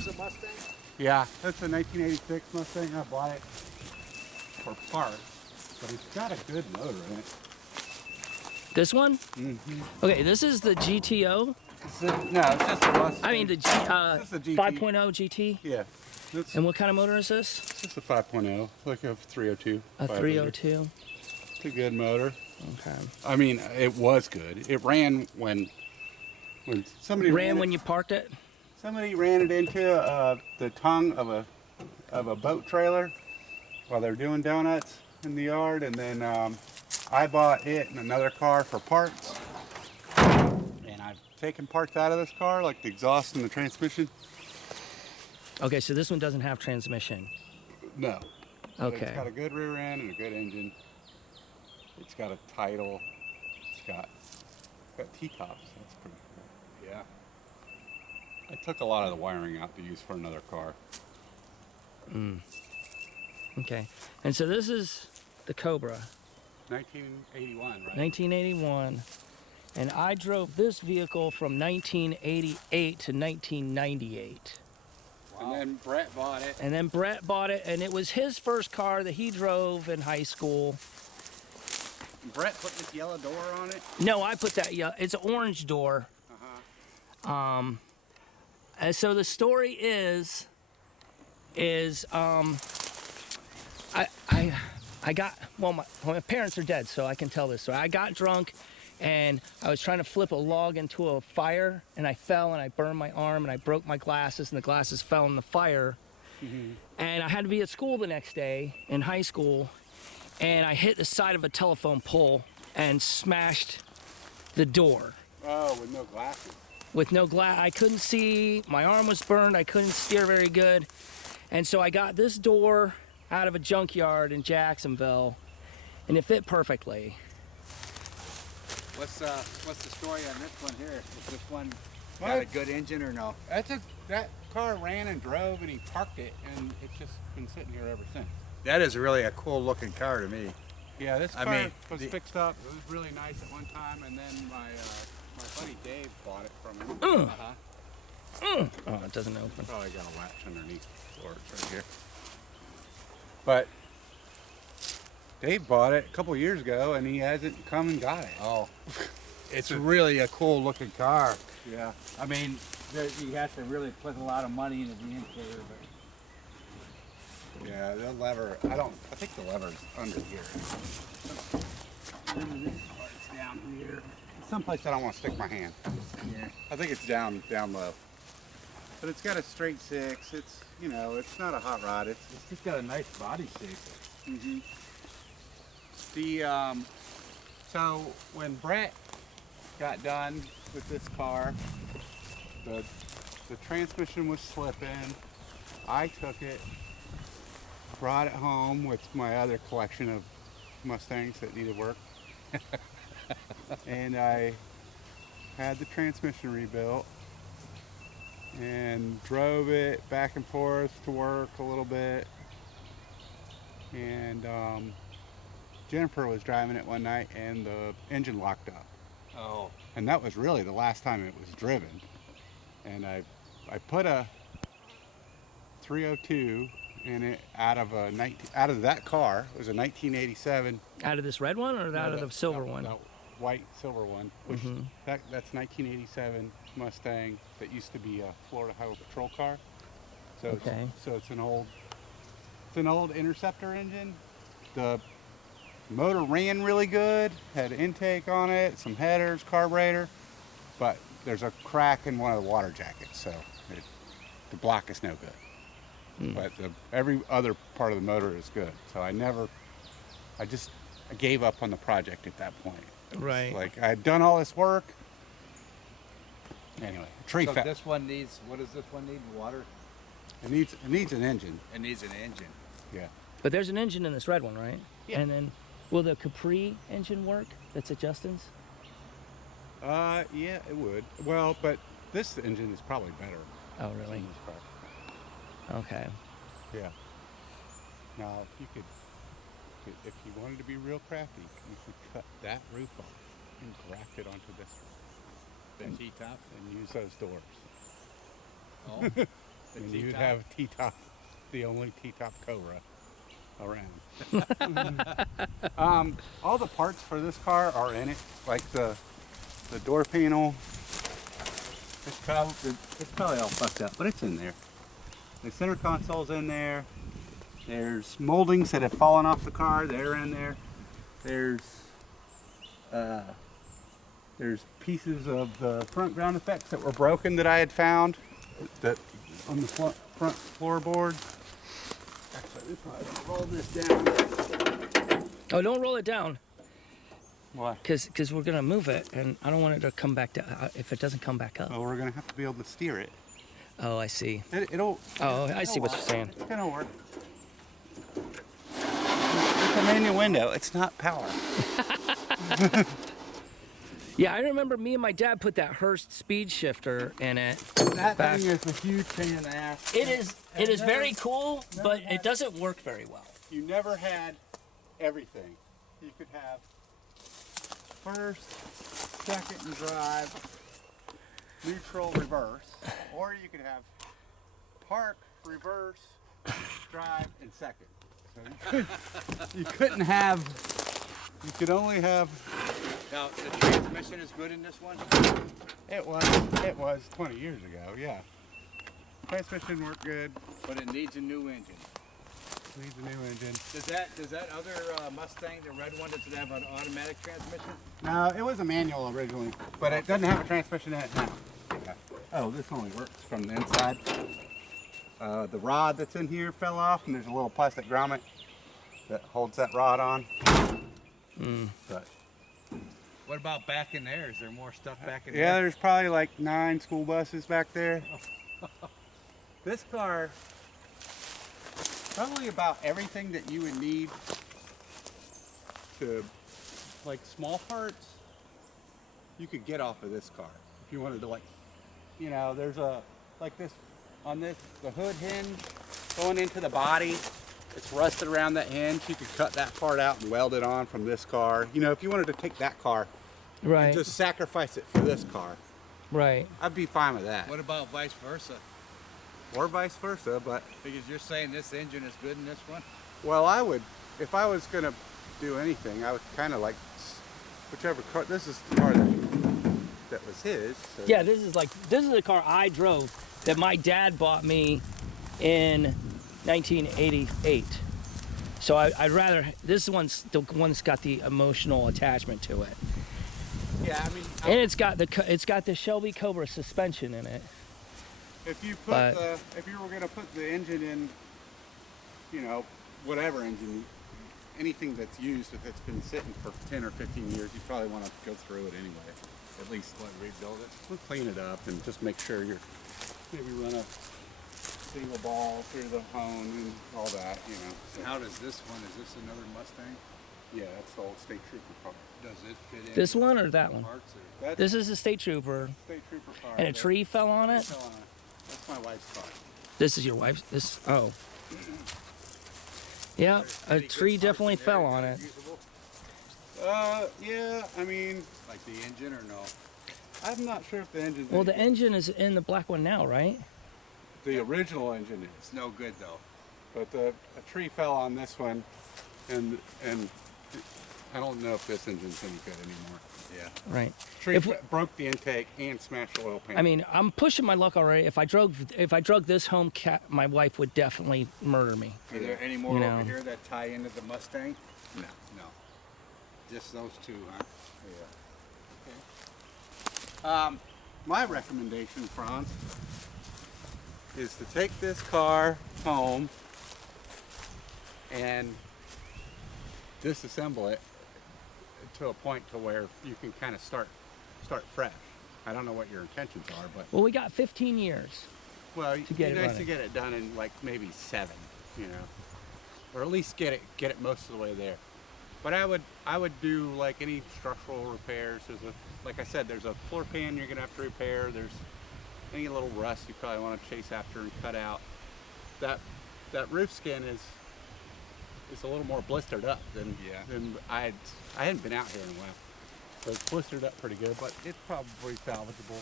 is a Mustang? Yeah, that's a 1986 Mustang. I bought it for parts, but it's got a good motor in it. This one? Mm-hmm. Okay, this is the GTO. No, it's just a Mustang. I mean the It's just a GT. 5.0 GT. Yeah. It's And what kind of motor is this? just a 5.0, like a 302. A 302. It's a good motor. Okay. I mean, it was good. It ran when somebody Ran when you parked it? somebody ran it into the tongue of a boat trailer while they're doing donuts in the yard, and then I bought it and another car for parts, and I've taken parts out of this car, like the exhaust and the transmission. Okay, so this one doesn't have transmission. No. But Okay. it's got a good rear end and a good engine. It's got a title. It's got T-tops. That's pretty cool. Yeah. I took a lot of the wiring out to use for another car. Okay. And so this is the Cobra. 1981, right? 1981. And I drove this vehicle from 1988 to 1998. And then Brett bought it. And then Brett bought it, and it was his first car that he drove in high school. Brett put this yellow door on it. No, I put that, yeah, it's an orange door. And so the story is I got, well, my parents are dead, so I can tell this story. I got drunk, and I was trying to flip a log into a fire, and I fell, and I burned my arm, and I broke my glasses, and the glasses fell in the fire. And I had to be at school the next day, in high school, and I hit the side of a telephone pole and smashed the door. Oh, with no glasses. With no glass, I couldn't see, my arm was burned, I couldn't steer very good. And so I got this door out of a junkyard in Jacksonville, and it fit perfectly. What's the story on this one here? Is this one got a good engine or no? That car ran and drove, and he parked it, and it's just been sitting here ever since. That is really a cool looking car to me. Yeah, this car I mean, was fixed up. It was really nice at one time, and then my buddy Dave bought it from him. Oh, it doesn't open. Probably got a latch underneath the door. It's right here. But Dave bought it a couple years ago, and he hasn't come and got it. Oh, it's really a cool looking car. Yeah. I mean, you have to really put a lot of money into the interior, but Yeah, the lever. I think the lever's under here. It's down here. Someplace I don't want to stick my hand. yeah. I think it's down low. But it's got a straight six. It's, it's not a hot rod. It's It's got a nice body shape. the so when Brett got done with this car, the transmission was slipping. I took it, brought it home with my other collection of Mustangs that needed work. And I had the transmission rebuilt and drove it back and forth to work a little bit. And Jennifer was driving it one night, and the engine locked up. Oh. And that was really the last time it was driven. And I put a 302 in it out of that car. It was a 1987. Out of this red one or out of the silver one? The white silver one. Which that's 1987 Mustang that used to be a Florida Highway Patrol car. So it's an old Interceptor engine. The motor ran really good, had intake on it, some headers, carburetor, but there's a crack in one of the water jackets, so the block is no good. But every other part of the motor is good. So I gave up on the project at that point. Right. Like, I had done all this work. Anyway, So this one needs, what does this one need? Water? It needs an engine. It needs an engine. Yeah. But there's an engine in this red one, right? Yeah. And then, will the Capri engine work that's at Justin's? Yeah, it would. Well, but this engine is probably better. Oh, really? than this car. Okay. Yeah. Now, if you wanted to be real crafty, you could cut that roof off and graft it onto this roof. The T-top? And use those doors. Oh. And you'd have T-top, the only T-top Cobra around. All the parts for this car are in it, like the door panel. It's probably all fucked up, but it's in there. The center console's in there. There's moldings that have fallen off the car. They're in there. There's pieces of the front ground effects that were broken that I had found that on the front floorboard. Actually, we probably roll this down. Oh, don't roll it down. Why? Because we're gonna move it, and I don't want it to come back down if it doesn't come back up. Well, we're gonna have to be able to steer it. Oh, I see. It'll. Oh, I see what you're saying. It's gonna work. It's a manual window. It's not power. Yeah, I remember me and my dad put that Hurst speed shifter in it. That thing is a huge pain in the ass. It is. It is very cool, but it doesn't work very well. You never had everything. You could have first, second, and drive, neutral, reverse, or you could have park, reverse, drive, and second. So you couldn't have. You could only have. Now, the transmission is good in this one? It was 20 years ago, yeah. Transmission worked good. But it needs a new engine. Needs a new engine. Does that other Mustang, the red one, does it have an automatic transmission? No, it was a manual originally, but it doesn't have a transmission in it now. Yeah. Oh, this only works from the inside. The rod that's in here fell off, and there's a little plastic grommet that holds that rod on. But What about back in there? Is there more stuff back in yeah, there? there's probably like 9 school buses back there. This car, probably about everything that you would need to, like small parts, you could get off of this car. If you wanted to, like, you know, there's a, like this, on this, the hood hinge going into the body, it's rusted around that hinge. You could cut that part out and weld it on from this car. You know, if you wanted to take that car Right. and just sacrifice it for this car, Right. I'd be fine with that. What about vice versa? Or vice versa, but, Because you're saying this engine is good in this one? well, I would, if I was gonna do anything, I would kind of like, whichever car, this is the car that was his. So. Yeah, this is the car I drove that my dad bought me in 1988. So I'd rather, this one's the one that's got the emotional attachment to it. Yeah, I mean, And it's got the Shelby Cobra suspension in it. if you put if you were gonna put the engine in, you know, whatever engine, anything that's used, if it's been sitting for 10 or 15 years, you probably want to go through it anyway. At least Rebuild it? we'll clean it up and just make sure you're, maybe run a single ball through the hone and all that, you know. So, How does this one, is this another Mustang? yeah, that's the old state trooper car. Does it fit in? This one or that one? Parts or? That's This is a state trooper, state trooper car. and a tree fell on it. Fell on it. That's my wife's car. This is your wife's. Oh. Yeah, a Any good tree parts definitely in there fell that on are it. usable? Yeah, I mean, Like the engine or no? I'm not sure if the engine's Well, any the good. engine is in the black one now, right? The original engine is, It's no good though. but a tree fell on this one, and I don't know if this engine's any good anymore. Yeah. Right. Tree If we- broke the intake and smashed the oil pan. I mean, I'm pushing my luck already. If I drug this home, my wife would definitely murder me. Are there any more You over know. here that tie into the Mustang? No. No. Just those two, huh? yeah. My recommendation, Franz, is to take this car home and disassemble it to a point to where you can kind of start fresh. I don't know what your intentions are, but Well, we got 15 years. well, it'd get be it nice to running. get it done in like maybe 7, you know, or at least get it most of the way there. But I would do like any structural repairs. Like I said, there's a floor pan you're gonna have to repair. There's any little rust you probably want to chase after and cut out. That roof skin is a little more blistered up than I hadn't been out here in a while. So it's blistered up pretty good, but it's probably salvageable.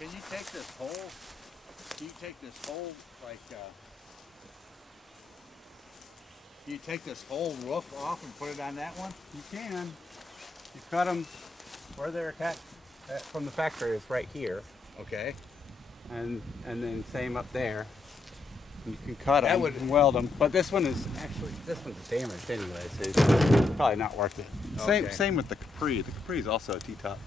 Can you take this whole Do you take this whole, like, do you take this whole roof off and put it on that one? You can. You cut them where they're attached from the factory is right here, Okay. and then same up there. You can cut That them would- and weld them, but this one is actually damaged anyway, so it's probably not worth it. Okay. Same with the Capri. The Capri is also a T-top,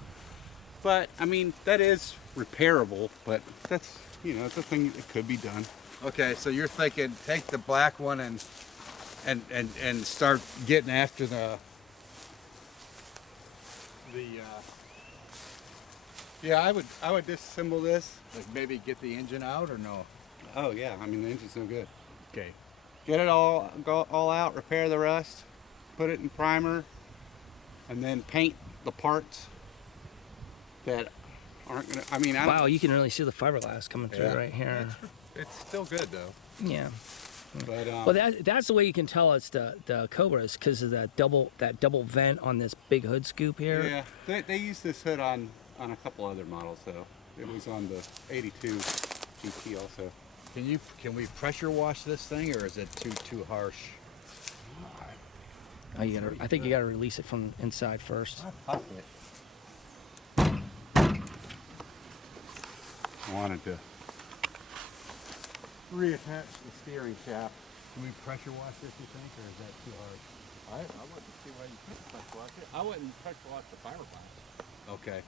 but I mean that is repairable. But that's it's a thing that could be done. Okay, so you're thinking take the black one and start getting after the Yeah, I would disassemble this. like maybe get the engine out or no? Oh yeah, I mean the engine's no good. Okay. Get it all out, repair the rust, put it in primer, and then paint the parts that aren't gonna. I mean, Wow, you can really see the fiberglass coming through Yeah. right here. it's still good though. Yeah. But Well, that's the way you can tell it's the Cobra is because of that double vent on this big hood scoop here. yeah, they use this hood on a couple other models though. It was on the 82 GT also. Can we pressure wash this thing or is it too harsh? Oh, I think you gotta release it from inside first. I wanted to reattach the steering shaft. Can we pressure wash this, you think, or is that too harsh? I wouldn't see why you couldn't pressure wash it. I wouldn't pressure wash the fiberglass. Okay.